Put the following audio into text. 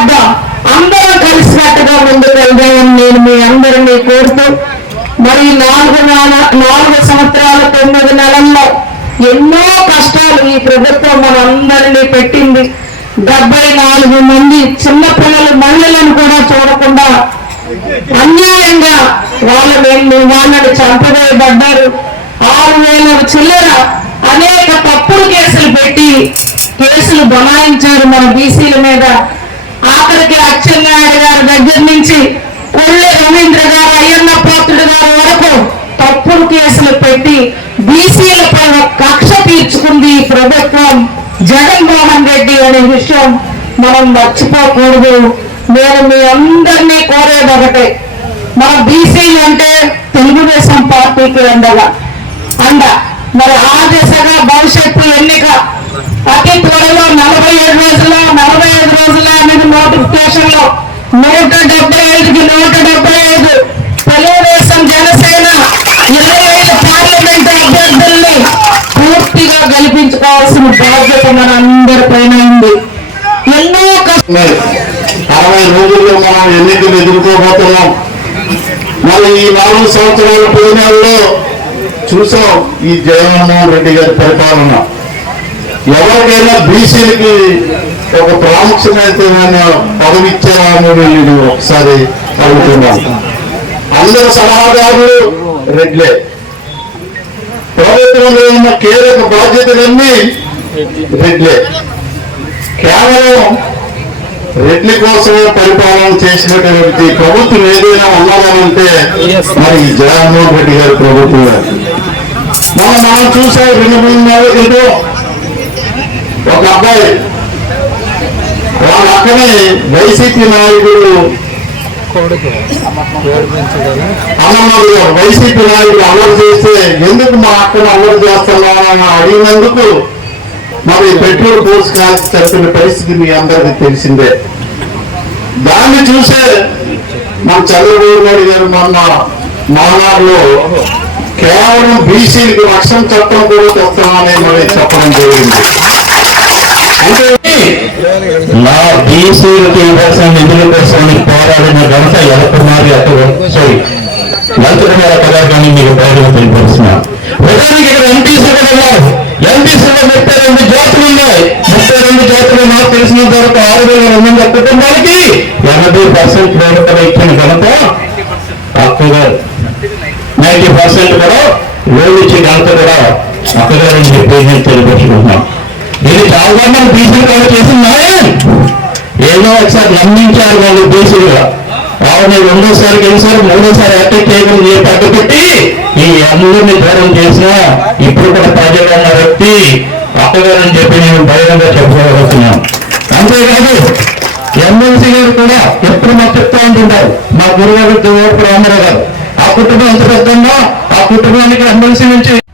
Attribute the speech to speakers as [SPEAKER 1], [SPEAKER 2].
[SPEAKER 1] ప్రజలకు అందరం కలిసికట్టుగా ముందుకు వెళ్దామని నేను మీ అందరినీ కోరుతూ మరి నాలుగు నాలుగు సంవత్సరాల తొమ్మిది నెలల్లో ఎన్నో కష్టాలు ఈ ప్రభుత్వం మనందరినీ పెట్టింది. డెబ్బై నాలుగు మంది చిన్న పిల్లలు మహిళలను కూడా చూడకుండా అన్యాయంగా వాళ్ళు వాళ్ళని చంపవేయబడ్డారు ఆరు వేల చిల్లర అనేక తప్పుడు కేసులు పెట్టి కేసులు బనాయించారు మన బీసీల మీద. ఆఖరికి అచ్చెన్నాయుడు గారి దగ్గర నుంచి కొల్లె రవీంద్ర గారు అయ్యన్న పాత్రుడు గారి వరకు తప్పుడు కేసులు పెట్టి బీసీలపై కక్ష తీర్చుకుంది ప్రభుత్వం. జగన్మోహన్ రెడ్డి అనే విషయం మనం మర్చిపోకూడదు. నేను మీ అందరినీ కోరేది ఒకటే. మన బీసీలు అంటే తెలుగుదేశం పార్టీకి అండగా. అండ. మరి ఆ దిశగా భవిష్యత్తు ఎన్నిక నూట డెబ్బై ఐదుకి నూట డెబ్బై ఐదు తెలుగుదేశం జనసేన ఇరవై పార్లమెంట్ అభ్యర్థుల్ని పూర్తిగా గెలిపించుకోవాల్సిన బాధ్యత మన అందరిపైన ఉంది. ఎన్నో
[SPEAKER 2] అరవై రోజుల్లో మనం ఎన్నికలు ఎదుర్కోబోతున్నాం. మరి ఈ నాలుగు సంవత్సరాల పోయినాల్లో చూసాం ఈ జగన్మోహన్ రెడ్డి గారి పరిపాలన. ఎవరికైనా బీసీలకి ఒక ప్రాముఖ్యమైన పదవి ఇచ్చారా నేను ఒకసారి అడుగుతున్నాను. అందరు సలహాదారులు రెడ్లే. ప్రభుత్వంలో ఉన్న కీలక బాధ్యతలన్నీ రెడ్లే. కేవలం రెడ్లి కోసమే పరిపాలన చేసినటువంటి ప్రభుత్వం ఏదైనా ఉన్నదనంటే మరి జగన్మోహన్ రెడ్డి గారి ప్రభుత్వం మనం మనం చూసాం రెండు మూడు నెలలు ఒక అబ్బాయి వాళ్ళ అక్కని వైసీపీ నాయకుడు అన్నమ్మడు గారు వైసీపీ నాయకులు అమలు చేస్తే ఎందుకు మా అక్కను అమలు చేస్తున్నారని అడిగినందుకు మరి పెట్రోల్ పోసి కాల్సి చంపిన పరిస్థితి మీ అందరికీ తెలిసిందే. దాన్ని చూసే మన చంద్రబాబు నాయుడు గారు మొన్న మానాడులో కేవలం బీసీలకు రక్షణ చట్టం కూడా తెస్తామని మరి చెప్పడం జరిగింది. అంటే
[SPEAKER 3] నా బీసీలకు ఇవ్వాల్సిన నిధుల కోసం పోరాడిన ఘనత ఎలకుమారి సారీ మంత్రికుమార్ కదా కానీ మీకు బయటకు తెలియపరుస్తున్నాను ప్రధానికి ఇక్కడ ఎంపీసీ కూడా ఉన్నారు ఎంపీసీలో ముప్పై రెండు జాతులు ఉన్నాయి. ముప్పై రెండు జాతులు నాకు తెలిసినంత వరకు ఆరు వేల రెండు వందల కుటుంబాలకి ఎనభై పర్సెంట్ వేడుకల ఇచ్చిన ఘనత అక్కగారు నైంటీ పర్సెంట్ కూడా లోన్ ఇచ్చే ఘనత కూడా అక్కగారని చెప్పి నేను తెలియపరుచుకుంటున్నాను. ఇది చాలా మంది బీసీలు కూడా చేసిందా? ఏదో ఒకసారి నమ్మించారు వాళ్ళు బీసీలుగా వాళ్ళని రెండోసారి గెలిచారు మూడోసారి అటాక్ చేయడం ఏ పట్టుబెట్టి ఈ అందరినీ దూరం చేసినా ఇప్పుడు కూడా ప్రజలు ఉన్న వ్యక్తి అక్కగారని చెప్పి నేను భయంగా చెప్పగలుగుతున్నాను అంతేకాదు ఎమ్మెల్సీ గారు కూడా ఎప్పుడు మాకు చెప్తా ఉంటుంటారు మా గురుగారు దేవపు రామారావు గారు ఆ కుటుంబం ఎంత పెద్దన్నా ఆ కుటుంబానికి ఎమ్మెల్సీ నుంచి